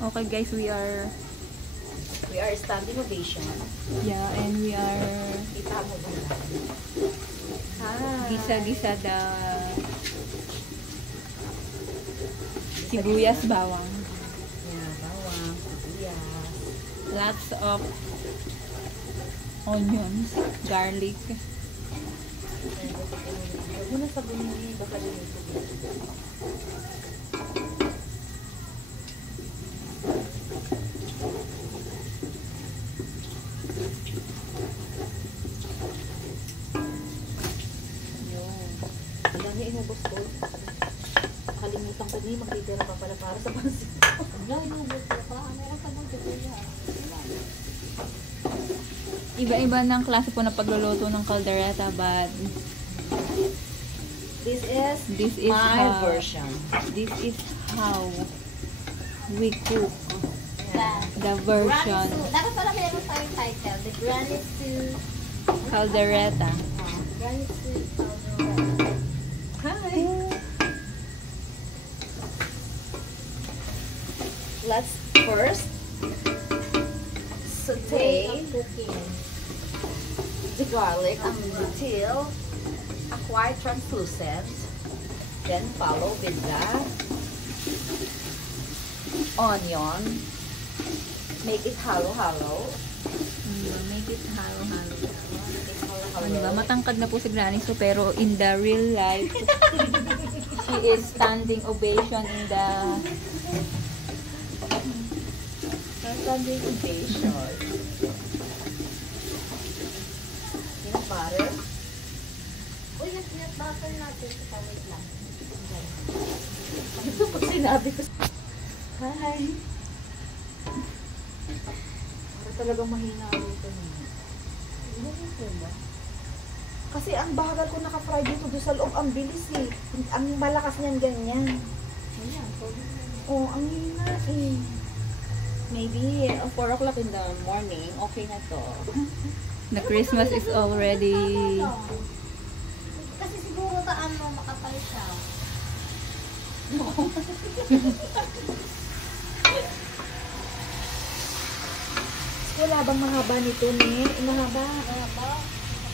Okay guys, we are standing ovation. yeah, and we are Kita mo ba? gisa-gisa the sibuyas bawang. Yeah, bawang, sibuyas. Lots of onions, garlic. Huwag mo na sabunin eh, baka lumito. Inubos ko. Nakalimutan ko din, magtitira pa pala para sa pansin. Inubos ko pa. Meron ka bang tituya? Iba-iba ng klase po na pagluluto ng caldereta, but This is my version. This is how we cook Yeah. the version Dapat pala meron tayong title. The Granny Stew. caldereta. Granny Stew caldereta. Hi! Let's first saute the garlic until quite translucent. Then follow with the onion. Make it halo-halo. Make it halo-halo. Halo-halo. Ano ba? Matangkad na po si Granny, so pero in the real life, she is standing ovation in the Standing ovation. Yung pare. Uy, nag-nut butter natin. Wait lang. Ito pag sinabi ko. Hi! Para talagang mahina dito niya. Kasi ang bagal ko naka-fry dito doon sa loob. Ang bilis eh. Ang malakas niyan ganyan. Oh, ang hina eh. Maybe 4 o'clock in the morning, okay na to. the Christmas is already Kasi siguro taan mo makapal siya. Wala bang mahaba nito, Nen? Mahaba.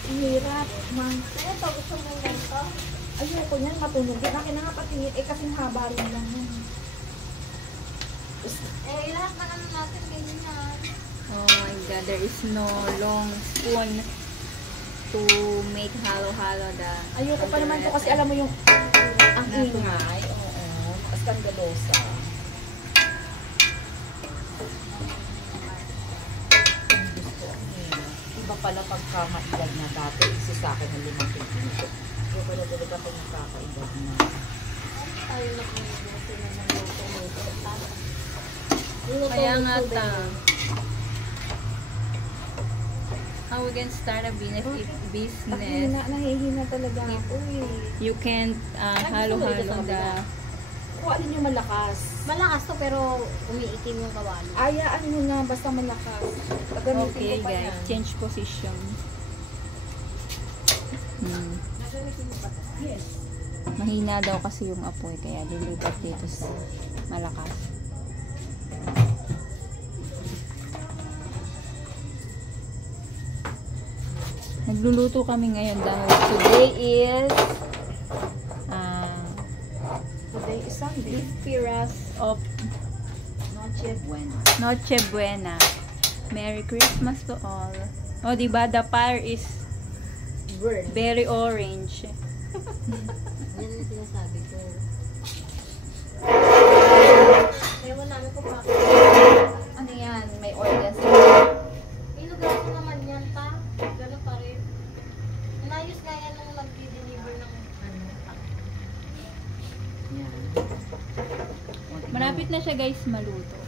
Ang hirap. Kaya ito, gusto mo yung ganito? Ayoko yan, matunog. Akin na nga patingin. Kasing haba rin lang yan. Lahat ng ano natin, ganyan na. oh my god, there is no long spoon to make halo-halo the Ayoko pa naman to kasi alam mo yung ang ingay. Oo. Skandalosa. Iba pala pagka maedad na dati. Isa sa akin ng 5 pinto. Iba pala talaga pag nakakaedad na. Tayo na kung gusto na ng luto-luto. Kaya nga ta. How we can start a business? Nahihina talaga ako eh. You can't halo-halo the Kung alin yung malakas. Malakas to pero umiitim yung kawali. Ayaan mo na basta malakas. Pagamitin okay ko pa guys, yan. change position. Gagamitin mo pa to? Yes. Mahina daw kasi yung apoy kaya lilipat dito sa malakas. Nagluluto kami ngayon dahil today is Today is Sunday. Spiras of Noche Buena. Noche Buena. Merry Christmas to all. Oh, diba? The fire is Burn. very orange. Yan yung sinasabi ko. Ewan namin kung bakit. Ano yan? May organs. Inugas ko naman yan, ta. Gano'n pa rin. Inayos nga yan nung nag-deliver ng ano. Yan. Malapit na siya guys maluto.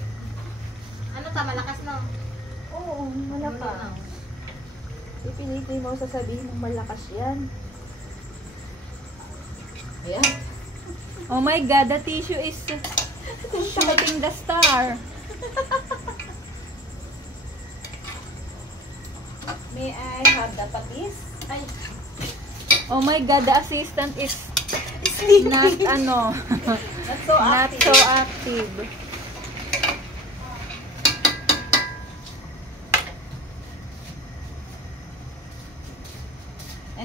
Ano ta, malakas no? Oo, malakas. Pipilitin mo sasabihin mong malakas yan. Ayan. Oh my god, the tissue is shooting the star. May I have the patis? Ay, Oh my god, the assistant is not ano, Not so not active. so active.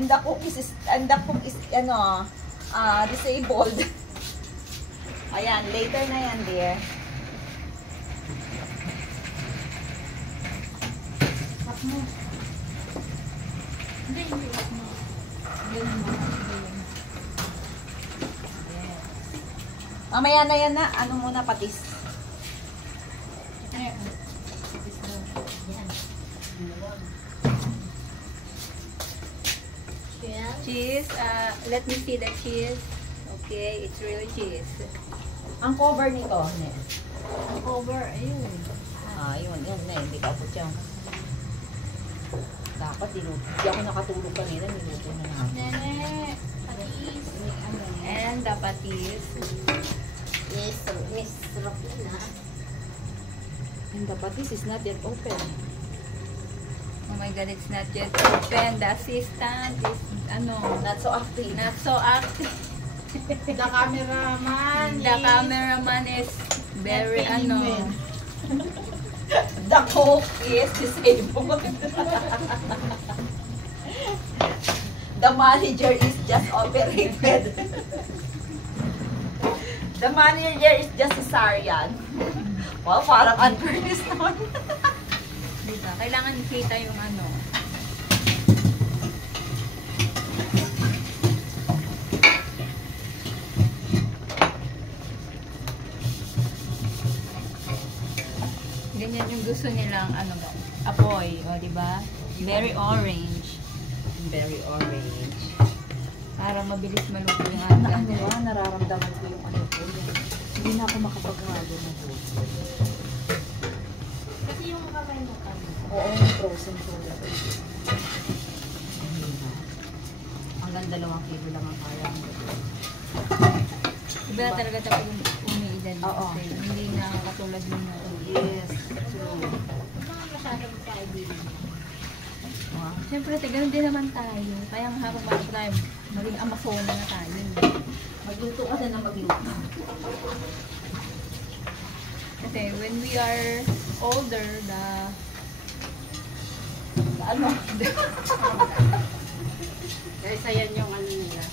And the cook is disabled. Ayan, later na yan, dear. Tap mo. Hindi, hindi. Ganun mo. Mamaya na yan na. Ano muna, patis. Ayan. Yan. Cheese. Let me see the cheese. Okay, it's really cheese. Ang cover nito, ne. Ang cover, ayun. Yun na. Hindi ka po dyan. Dapat di ako nakatulog kanina. Niluto na nga. Nene, patis. And the patis. Yes, Miss Rockina. And the patis is not yet open. Oh my God, it's not yet open. The assistant is, Not so active. not so active. The cameraman. The cameraman is very, The cook is disabled. The manager is just operated. The manager is just cesarean. Wow, parang unfairness naman. Diba? Kailangan kita yung ganyan yung gusto nilang apoy, o diba? Very orange. Very orange. Para mabilis maluto yung Nararamdaman ko yung ko. Hindi na ako makapag-halo na buto. Kasi yung kamay mo kami. Oo, yung frozen soda. Hanggang 2 kilo lang ang kaya ko. Iba talaga tapos umiidad Oo. kasi hindi na katulad nung Yes, true. Huwag ka masyadong kaibigin. Siyempre, ganun din naman tayo. Kaya nga habang bata tayo, maging Amazona na tayo. Magluto ka na magluto. Kasi when we are older, Ano? Kaysa yan yung nila.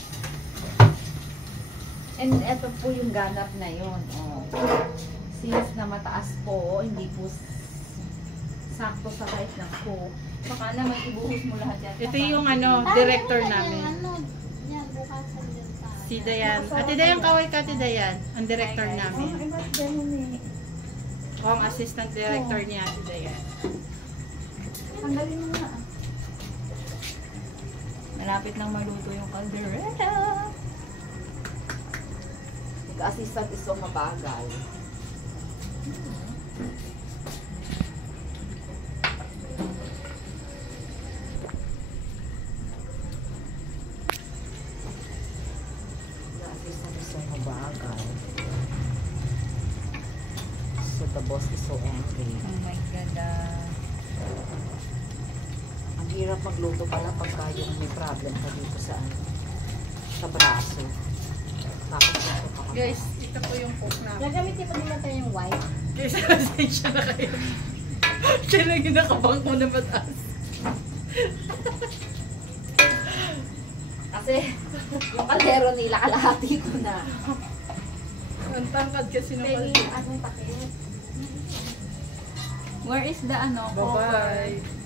And eto po yung ganap na yun. Oh. Since na mataas po, hindi po sakto sa height ng cook. baka naman ibuhos mo lahat yan. Ito yung director namin. Yan, bukasan din tayo. Si Dayan. Ate Dayan, kaway ka, Ate Dayan. Ang director Hi, guys. namin. ba't ganun eh? O, ang assistant director niya, Ate Dayan. Tanggalin mo na. Malapit nang maluto yung caldereta. Nag-assistant is so mabagal. Nag-assistant is so mabagal. So the boss is so angry. Oh my God. Ang hirap magluto pala pagka yung may problem ka dito sa braso. Tapos dito ka. Guys, ito po yung cook namin. Gagamitin pa nila tayo yung white. Guys, pasensya na kayo. Siya lang yung nakabang ko na mataas. Kasi yung kaldero nila kalahati ko na. Ang tangkad kasi ng Pwede kalde. yung anong takip. Where is the Bye-bye.